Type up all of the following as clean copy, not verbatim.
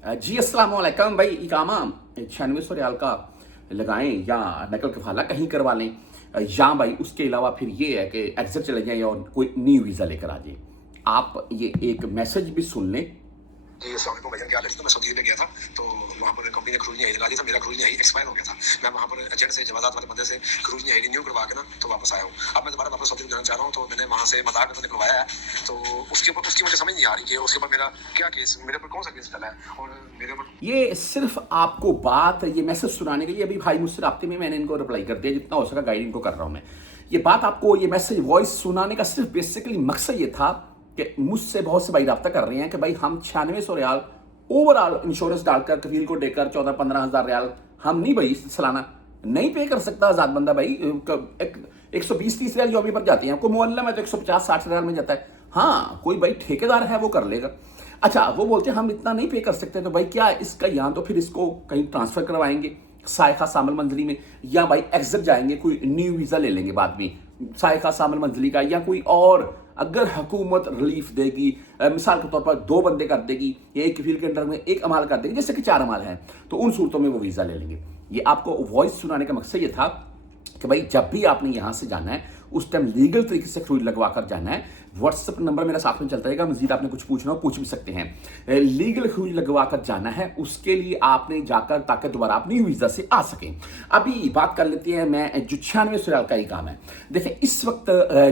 जी अस्सलाम वालेकुम भाई। इकामा 9600 रियाल का लगाएं या नकल कफाला कहीं करवा लें, या भाई उसके अलावा फिर ये है कि एग्जिट चले जाएं और कोई न्यू वीज़ा लेकर आ जाए। आप ये एक मैसेज भी सुन लें। जी अस्सलाम वालेकुम भैया, क्या हाल है? तो मैं सऊदी अरब गया था, तो वहाँ पर कंपनी ने क्रूज नहीं लगा दिया था। मेरा क्रूज नहीं एक्सपायर हो गया था। मैं वहाँ पर एजेंट से जवाजात वाले बंदे से क्रूज नहीं रिन्यू करवा के ना तो वापस आया हूँ। अब मैं दोबारा वापस सऊदी जाना चाह रहा हूँ, तो मैंने वहाँ से मदार में तो निकलवाया है। तो उसके ऊपर उसकी मुझे समझ नहीं आ रही कि उसके ऊपर मेरा क्या केस, मेरे ऊपर कौन सा केस चला है और मेरे ऊपर ये सिर्फ आपको बात, ये मैसेज सुनाने के लिए अभी भाई मुझसे राब्ते में मैंने इनको रिप्लाई कर दिया, जितना हो सका गाइड इनको कर रहा हूँ मैं। ये बात आपको, ये मैसेज वॉइस सुनाने का सिर्फ बेसिकली मकसद ये था कि मुझसे बहुत से भाई रब्ता कर रहे हैं कि भाई हम 9600 रियाल ओवरऑल इंश्योरेंस डालकर कफील को देकर 14-15 हज़ार रियाल हम नहीं भाई सालाना नहीं पे कर सकता आजाद बंदा भाई। 120-130 रियाल जो अभी पर जाती है, कोई मुअल्लम है तो 150-60 रियाल में जाता है। हाँ, कोई भाई ठेकेदार है वो कर लेगा। अच्छा, वो बोलते हैं हम इतना नहीं पे कर सकते, तो भाई क्या इसका यहाँ तो फिर इसको कहीं ट्रांसफर करवाएंगे सायखा सामल मंजली में, या भाई एग्जिट जाएंगे, कोई न्यू वीज़ा ले लेंगे बाद में सायखा सामल मंजली का, या कोई और अगर हुकूमत रिलीफ देगी, मिसाल के तौर पर 2 बंदे कर देगी या एक कफील के अंडर में 1 अमाल कर देगी, जैसे कि 4 अमाल हैं, तो उन सूरतों में वो वीज़ा ले लेंगे। ये आपको वॉइस सुनाने का मकसद ये था कि भाई जब भी आपने यहाँ से जाना है उस टाइम लीगल तरीके से क्रूज लगवा कर जाना है। व्हाट्सएप नंबर मेरा साथ में चलता रहेगा, मजीद आपने कुछ पूछना हो पूछ भी सकते हैं। लीगल क्रूज लगवा कर जाना है, उसके लिए आपने जाकर ताकि दोबारा अपनी वीज़ा से आ सकें। अभी बात कर लेते हैं मैं जो 9600 रियाल का ही काम है। देखें, इस वक्त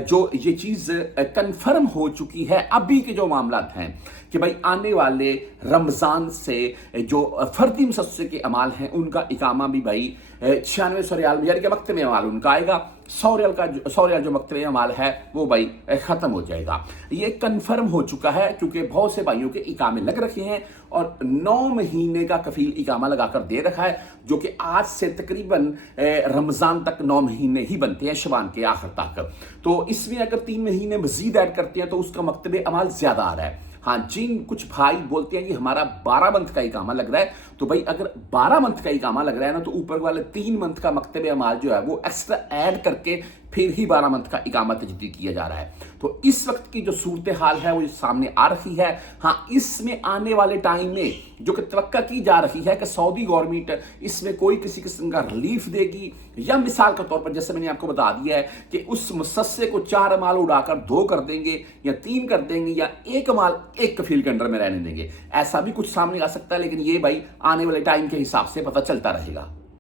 जो ये चीज़ कन्फर्म हो चुकी है अभी के जो मामला हैं कि भाई आने वाले रमज़ान से जो फर्दी मुसस्से के अमाल हैं उनका इकामा भी भाई 9600 रियाल यानी कि मकतब अमाल उनका आएगा। 100 रियाल जो मकतब अमाल है वो भाई ख़त्म हो जाएगा। ये कन्फर्म हो चुका है क्योंकि बहुत से भाइयों के इकामे लग रखे हैं और 9 महीने का कफील इकामा लगाकर दे रखा है, जो कि आज से तकरीबन रमज़ान तक 9 महीने ही बनते हैं, शबान के आखिर तक। तो इसमें अगर 3 महीने मजीद ऐड करते हैं तो उसका मकतब अमाल ज़्यादा आ रहा है। हाँ, जिन कुछ भाई बोलते हैं कि हमारा 12 मंथ का इकामा लग रहा है, तो भाई अगर 12 मंथ का इकामा लग रहा है ना, तो ऊपर वाले 3 मंथ का मकतब अमाल जो है वो एक्स्ट्रा ऐड करके फिर ही 12 मंथ का इकामा तजदीद किया जा रहा है। तो इस वक्त की जो सूरत हाल है वो सामने आ रही है। हाँ, इसमें आने वाले टाइम में जो कि तवक्का की जा रही है कि सऊदी गवर्नमेंट इसमें कोई किसी किस्म का रिलीफ देगी, या मिसाल के तौर पर जैसे मैंने आपको बता दिया है कि उस मुसस्से को 4 अमाल उड़ाकर 2 कर देंगे या 3 कर देंगे या 1 अमाल 1 कफील के अंडर में रहने देंगे। ऐसा भी कुछ सामने आ सकता है, लेकिन ये भाई आने वाले टाइम के हिसाब से पता चलता रहेगा।